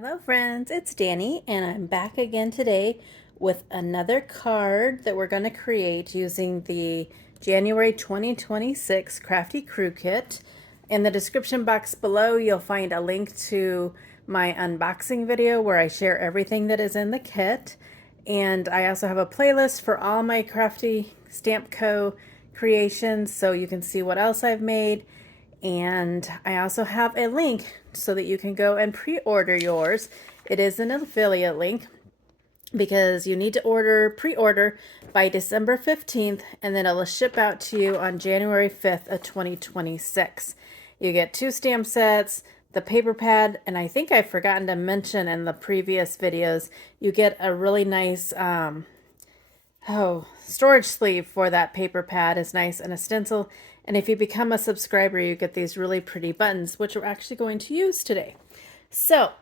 Hello friends, it's Danny and I'm back again today with another card that we're going to create using the January 2026 Crafty Crew Kit. In the description box below you'll find a link to my unboxing video where I share everything that is in the kit, and I also have a playlist for all my Crafty Stamp Co creations so you can see what else I've made. And I also have a link so that you can go and pre-order yours. It is an affiliate link because you need to pre-order by December 15th, and then it'll ship out to you on January 5th of 2026. You get 2 stamp sets, the paper pad, and I think I've forgotten to mention in the previous videos, you get a really nice storage sleeve for that paper pad is nice, and a stencil. And if you become a subscriber, you get these really pretty buttons, which we're actually going to use today. So,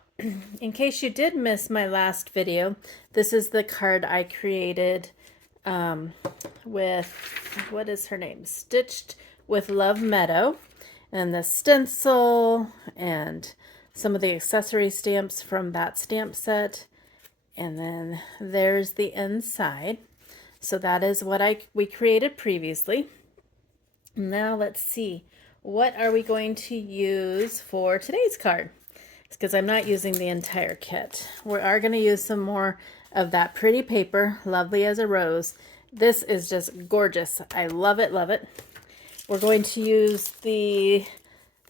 in case you did miss my last video, this is the card I created with, what is her name? Stitched with Love Meadow. And the stencil and some of the accessory stamps from that stamp set. And then there's the inside. So that is what we created previously. Now let's see, what are we going to use for today's card? It's because I'm not using the entire kit. We are going to use some more of that pretty paper, Lovely as a Rose. This is just gorgeous. I love it, love it. We're going to use the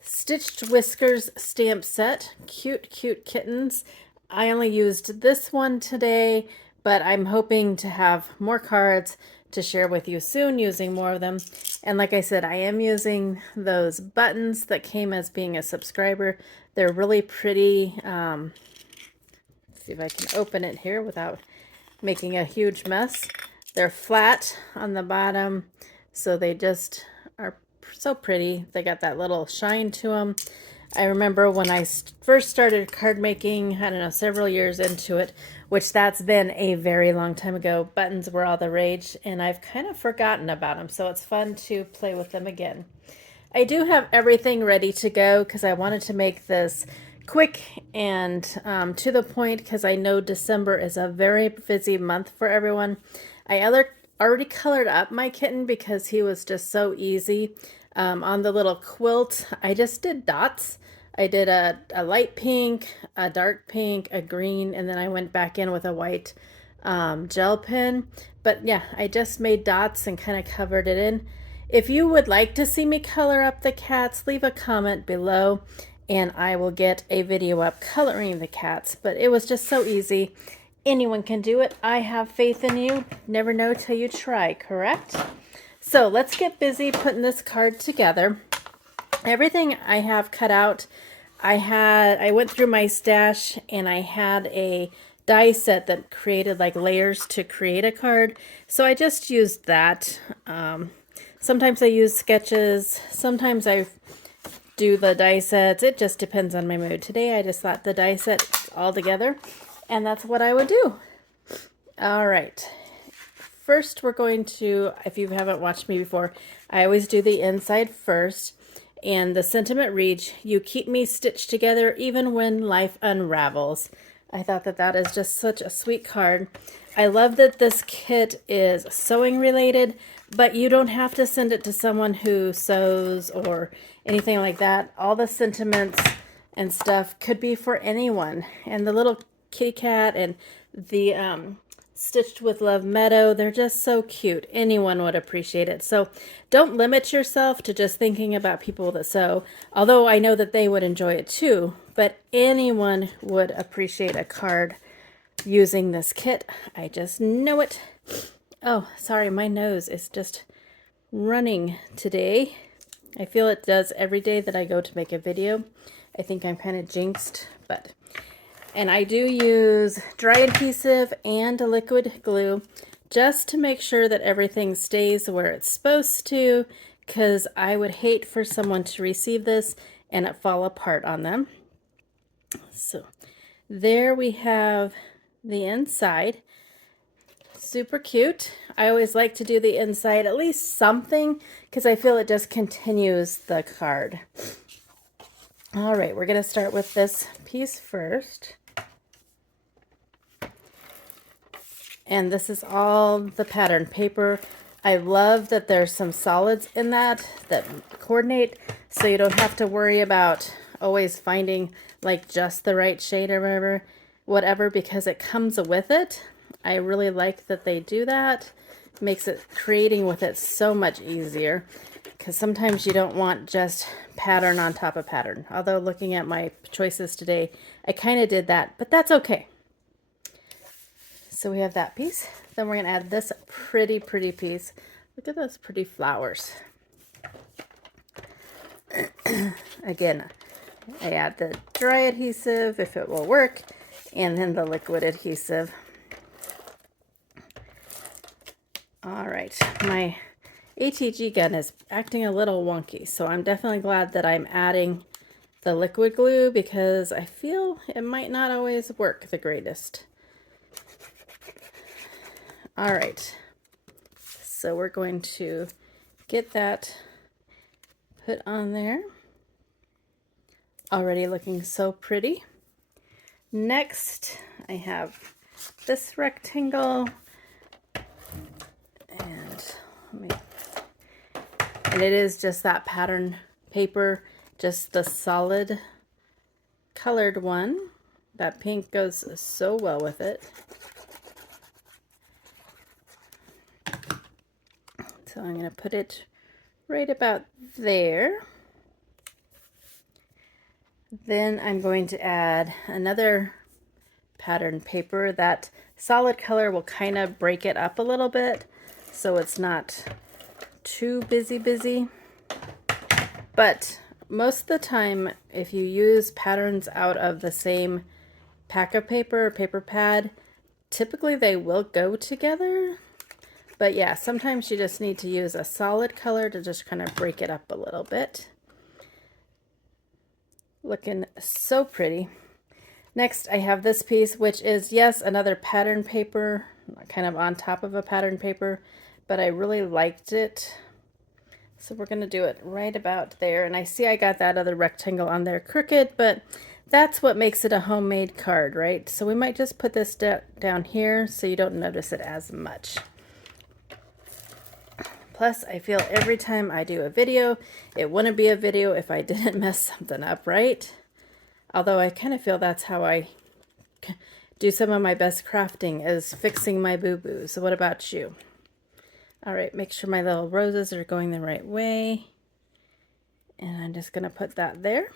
Stitched Whiskers stamp set. Cute, cute kittens. I only used this one today, but I'm hoping to have more cards to share with you soon using more of them. And like I said, I am using those buttons that came as being a subscriber. They're really pretty. Let's see if I can open it here without making a huge mess. They're flat on the bottom, so they just are so pretty. They got that little shine to them. I remember when I first started card making, I don't know, several years into it, which that's been a very long time ago, buttons were all the rage, and I've kind of forgotten about them, so it's fun to play with them again. I do have everything ready to go because I wanted to make this quick and to the point, because I know December is a very busy month for everyone. I already colored up my kitten because he was just so easy. On the little quilt, I just did dots. I did a light pink, a dark pink, a green, and then I went back in with a white gel pen. But yeah, I just made dots and kind of covered it in. If you would like to see me color up the cats, leave a comment below and I will get a video up coloring the cats. But it was just so easy. Anyone can do it. I have faith in you. Never know till you try, correct? So let's get busy putting this card together. Everything I have cut out, I went through my stash and I had a die set that created like layers to create a card. So I just used that. Sometimes I use sketches. Sometimes I do the die sets. It just depends on my mood. Today I just thought the die set all together, and that's what I would do. All right. First, we're going to, if you haven't watched me before, I always do the inside first. And the sentiment reads, "You keep me stitched together even when life unravels." I thought that that is just such a sweet card. I love that this kit is sewing related, but you don't have to send it to someone who sews or anything like that. All the sentiments and stuff could be for anyone. And the little kitty cat and the Stitched with Love Meadow, they're just so cute. Anyone would appreciate it. So don't limit yourself to just thinking about people that sew, although I know that they would enjoy it too, but anyone would appreciate a card using this kit. I just know it. Oh, sorry, my nose is just running today. I feel it does every day that I go to make a video. I think I'm kind of jinxed, but... And I do use dry adhesive and a liquid glue just to make sure that everything stays where it's supposed to, because I would hate for someone to receive this and it fall apart on them. So there we have the inside. Super cute. I always like to do the inside at least something because I feel it just continues the card. All right, we're going to start with this piece first. And this is all the pattern paper. I love that there's some solids in that coordinate, so you don't have to worry about always finding like just the right shade or whatever, because it comes with it. I really like that they do that. Makes it creating with it so much easier, because sometimes you don't want just pattern on top of pattern. Although looking at my choices today, I kind of did that, but that's okay. So we have that piece. Then we're going to add this pretty piece. Look at those pretty flowers. Again, I add the dry adhesive if it will work, and then the liquid adhesive. All right, my ATG gun is acting a little wonky, so I'm definitely glad that I'm adding the liquid glue, because I feel it might not always work the greatest. All right, so we're going to get that put on there. Already looking so pretty. Next, I have this rectangle, and it is just that pattern paper, just the solid colored one. That pink goes so well with it. So I'm going to put it right about there. Then I'm going to add another pattern paper. That solid color will kind of break it up a little bit, so it's not too busy. But most of the time, if you use patterns out of the same pack of paper or paper pad, typically they will go together. But yeah, sometimes you just need to use a solid color to just kind of break it up a little bit. Looking so pretty. Next, I have this piece, which is, yes, another pattern paper, kind of on top of a pattern paper, but I really liked it. So we're going to do it right about there. And I see I got that other rectangle on there crooked, but that's what makes it a homemade card, right? So we might just put this down here so you don't notice it as much. Plus, I feel every time I do a video, it wouldn't be a video if I didn't mess something up, right? Although I kind of feel that's how I do some of my best crafting, is fixing my boo-boos. So what about you? All right, make sure my little roses are going the right way. And I'm just going to put that there.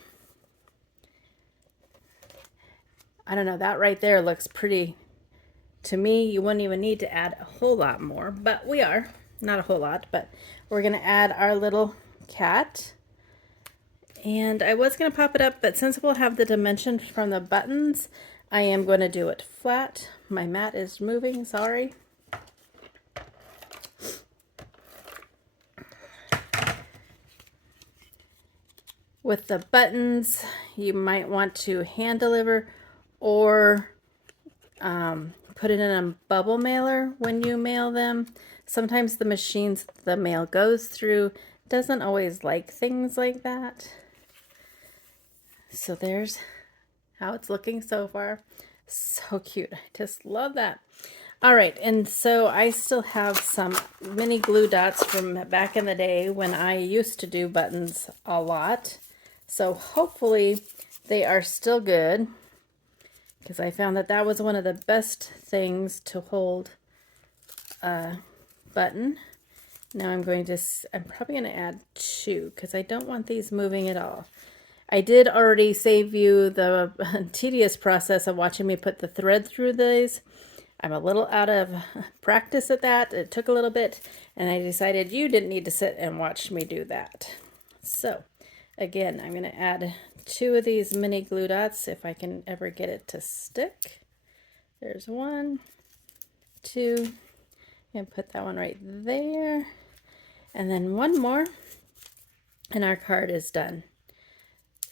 I don't know, that right there looks pretty. To me, you wouldn't even need to add a whole lot more, but we are. Not a whole lot, but we're going to add our little cat. And I was going to pop it up, but since we'll have the dimension from the buttons, I am going to do it flat. My mat is moving, sorry. With the buttons, you might want to hand deliver or put it in a bubble mailer when you mail them. Sometimes the machines the mail goes through doesn't always like things like that. So there's how it's looking so far. So cute. I just love that. All right, and so I still have some mini glue dots from back in the day when I used to do buttons a lot. So hopefully they are still good, because I found that that was one of the best things to hold a button. Now I'm probably going to add 2, because I don't want these moving at all. I did already save you the tedious process of watching me put the thread through these. I'm a little out of practice at that. It took a little bit, and I decided you didn't need to sit and watch me do that. So again, I'm going to add 2 of these mini glue dots if I can ever get it to stick. There's 1, 2, and put that one right there. And then 1 more, and our card is done.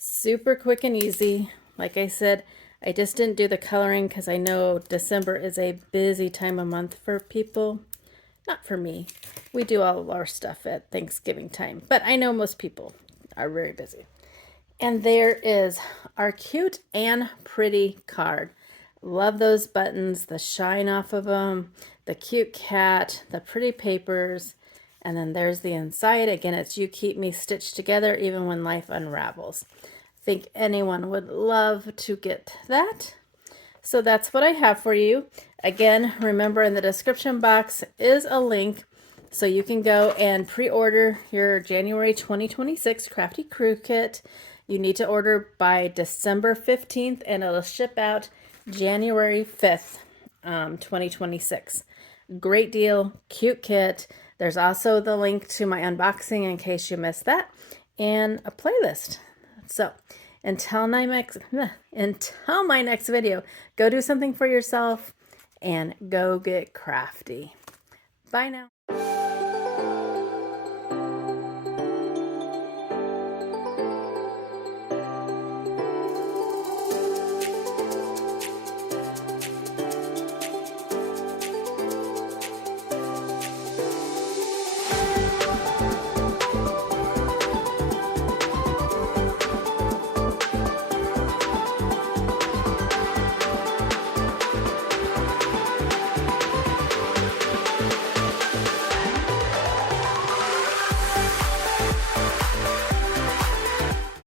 Super quick and easy. Like I said, I just didn't do the coloring because I know December is a busy time of month for people. Not for me. We do all of our stuff at Thanksgiving time, but I know most people are very busy. And there is our cute and pretty card. Love those buttons, the shine off of them, the cute cat, the pretty papers, and then there's the inside. Again, it's "You Keep Me Stitched Together Even When Life Unravels." I think anyone would love to get that. So that's what I have for you. Again, remember in the description box is a link so you can go and pre-order your January 2026 Crafty Crew Kit. You need to order by December 15th and it'll ship out January 5th, 2026. Great deal, cute kit. There's also the link to my unboxing in case you missed that, and a playlist. So until my next video, go do something for yourself and go get crafty. Bye now.